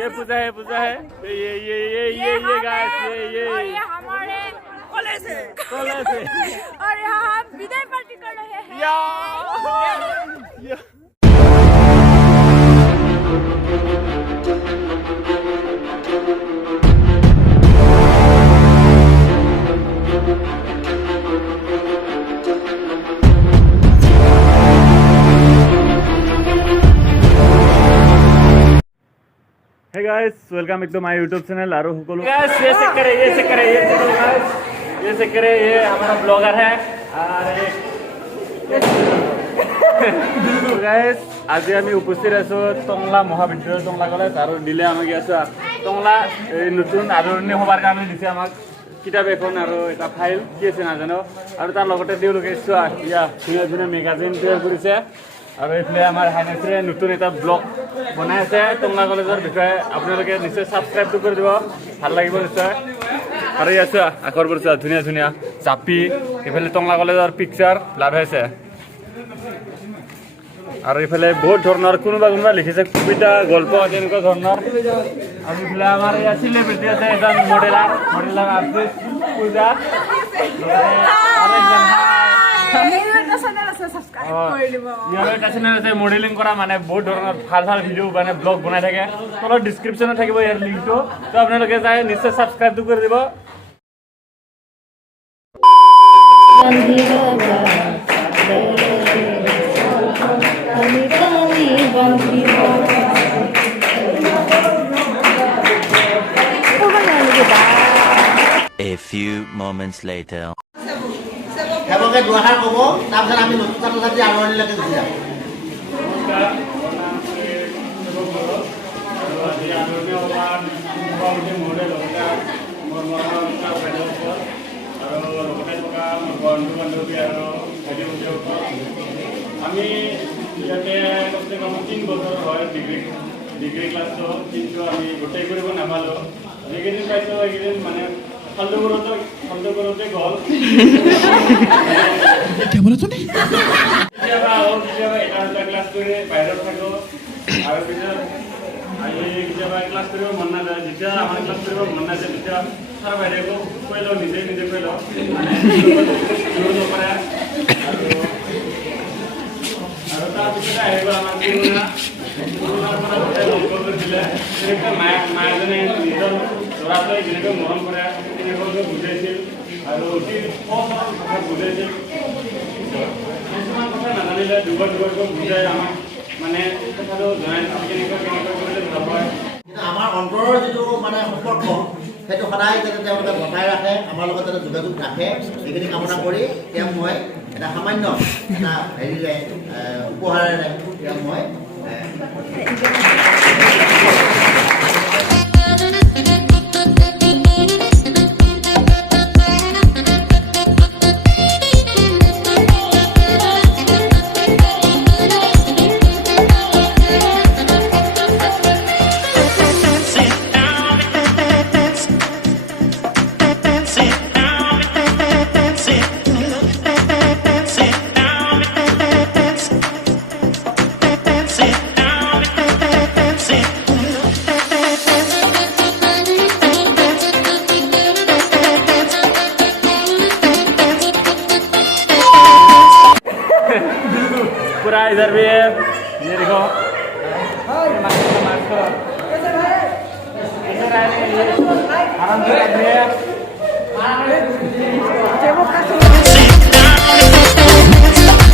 ये पूजा है ये गाइस ये और ये हमारे कॉलेज है और यहाँ हम विदाई पार्टी कर रहे हैं Hey guys, welcome back to my YouTube channel. आरो हुकुल guys, ये से करे ये हमारा ब्लॉगर है और guys आज আমি উপস্থিত আছো টংলা মহাবিদ্যালয় টংলা কলেজ আৰু দিলে আমাক আছে টংলা নতুন আদৰণি হবাৰ কাৰণে দিছে আমাক কিতাপ এখন আৰু এটা ফাইল কি আছে নাজানো আৰু তাৰ লগতে দেউলকে ইয়া ধুনীয়া মেগাজিন তৈয়াৰ কৰিছে আৰু এইফালে আমাৰ হাইনাশ্ৰীয়ে নতুন এটা ব্লগ বনাই আছে টংলা কলেজৰ বিষয়ে আপোনালোকে নিশ্চয় সাবস্ক্ৰাইবটো কৰি দিব ভাল লাগিব নিশ্চয় আৰু ইয়াত আখৰবোৰ ধুনীয়া চাপি এইফালে টংলা কলেজৰ পিকচাৰ লাভ হৈছে আৰু এইফালে বহুত ধৰণৰ কোনোবা লিখিছে কবিতা গল্প তেনেকুৱা ধৰণৰ আৰু এইফালে আমাৰ ইয়াত চেলিব্ৰিটি আছে এজন মডেলাৰ আৰ্টিষ্ট পূজা মডেলিং কৰা মানে বহুত ধৰণৰ ভাল ভিডিঅ' মানে ব্লগ বনাই থাকে তলত ডিছক্ৰিপশ্যনত থাকিব ইয়াৰ লিংকটো তো আপোনালোকে যাই নিশ্চয় ছাবস্ক্ৰাইবটো কৰি দিব A few moments later. হেবকে দুআষাৰ ক'ব তাৰপিছত আমি নতুন ছাত্ৰ ছাত্ৰী আৰম্ভণিলৈকে গুচি যাম আমি ইয়াতে কমসে কম 3 বছৰ হয় ডিগ্ৰী ক্লাছটো কিন্তু আমি গোটেই কৰিব নাপালোঁ যিকেইদিন পাইছোঁ এইকেইদিন মানে ফাল্টু কৰোঁতে গ'ল কেতিয়াবা এটা ক্লাছ কৰি বাহিৰত থাকোঁ আৰু পিছত কেতিয়াবা ক্লাছ কৰিব মন নাযায় যেতিয়া আমাৰ ক্লাছ কৰিব মন নাযায় তেতিয়া তাৰ বাহিৰে কৈ লওঁ নিজে কৈ লওঁ মানে নকৰে আৰু তাৰপিছতে আহি গ'ল আমাৰ কৰোণাৰ পৰা গোটেই লগ কৰিছিলে তেনেকৈ মায়াজনে নিজৰ ল'ৰাটোৱে যেনেকৈ মৰম কৰে তেনেকৈ বুজাইছিল আৰু অতি সহজ কথা বুজাইছিল কিছুমান কথা নাজানিলে দুবাৰকৈ বুজাই আমাক মানে কথাটো জনাই কেনেকৈ কৰিলে ভাল হয় কিন্তু আমাৰ অন্তৰৰ যিটো মানে সম্পৰ্ক সেইটো সদায় যাতে তেওঁলোকে বচাই ৰাখে আমাৰ লগত যাতে যোগাযোগ ৰাখে সেইখিনি কামনা কৰি তেওঁক মই এটা সামান্য এটা হেৰিৰে উপহাৰেৰে তেওঁক মই पूरा इधर भी है ये देखो आराम से